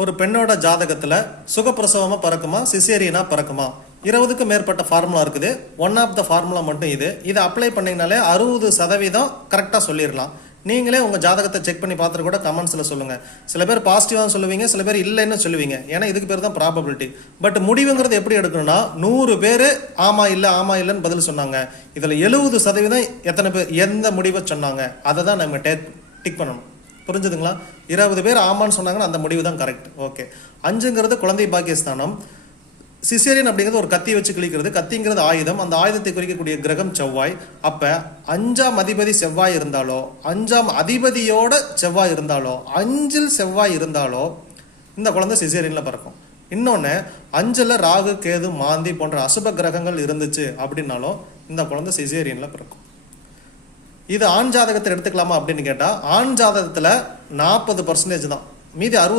ஒரு பெண்ணோட ஜாதகத்தில் சுகப்பிரசவமாக பிறக்குமா சிசேரியனா பிறக்குமா 20க்கு மேற்பட்ட ஃபார்முலா இருக்குது. ஒன் ஆஃப் த ஃபார்முலா மட்டும் இதை அப்ளை பண்ணிங்கனாலே 60% கரெக்டாக சொல்லிடலாம். நீங்களே உங்கள் ஜாதகத்தை செக் பண்ணி பார்த்துட்டு கூட கமெண்ட்ஸில் சொல்லுங்கள். சில பேர் பாசிட்டிவாக சொல்லுவீங்க, சில பேர் இல்லைன்னு சொல்லுவீங்க. ஏன்னா இதுக்கு பேர் தான் ப்ராபபிலிட்டி. பட் முடிவுங்கிறது எப்படி எடுக்கணும்னா 100 பேர் ஆமாம் இல்லைன்னு பதில் சொன்னாங்க. இதில் 70% எத்தனை பேர் எந்த முடிவை சொன்னாங்க அதை தான் நம்ம டிக் பண்ணணும். புரிஞ்சுதுங்களா? 20 பேர் ஆமான்னு சொன்னாங்கன்னா அந்த முடிவு தான் கரெக்ட். ஓகே. 5ங்கிறது குழந்தை பாக்கியஸ்தானம். சிசேரியன் அப்படிங்கிறது ஒரு கத்தி வச்சு கிழிக்கிறது. கத்திங்கிறது ஆயுதம். அந்த ஆயுதத்தை குறிக்கக்கூடிய கிரகம் செவ்வாய். அப்போ 5ஆம் அதிபதி செவ்வாய் இருந்தாலோ 5ஆம் அதிபதியோட செவ்வாய் இருந்தாலோ 5ல் செவ்வாய் இருந்தாலோ இந்த குழந்தை சிசேரியனில் பிறக்கும். இன்னொன்று 5ல் ராகு கேது மாந்தி போன்ற அசுப கிரகங்கள் இருந்துச்சு அப்படின்னாலும் இந்த குழந்தை சிசேரியனில் பிறக்கும். இது ஆண் ஜாதகத்தை எடுத்துக்கலாமா அப்படின்னு கேட்டால் ஆண் ஜாதகத்தில் 40% தான், மீதி 60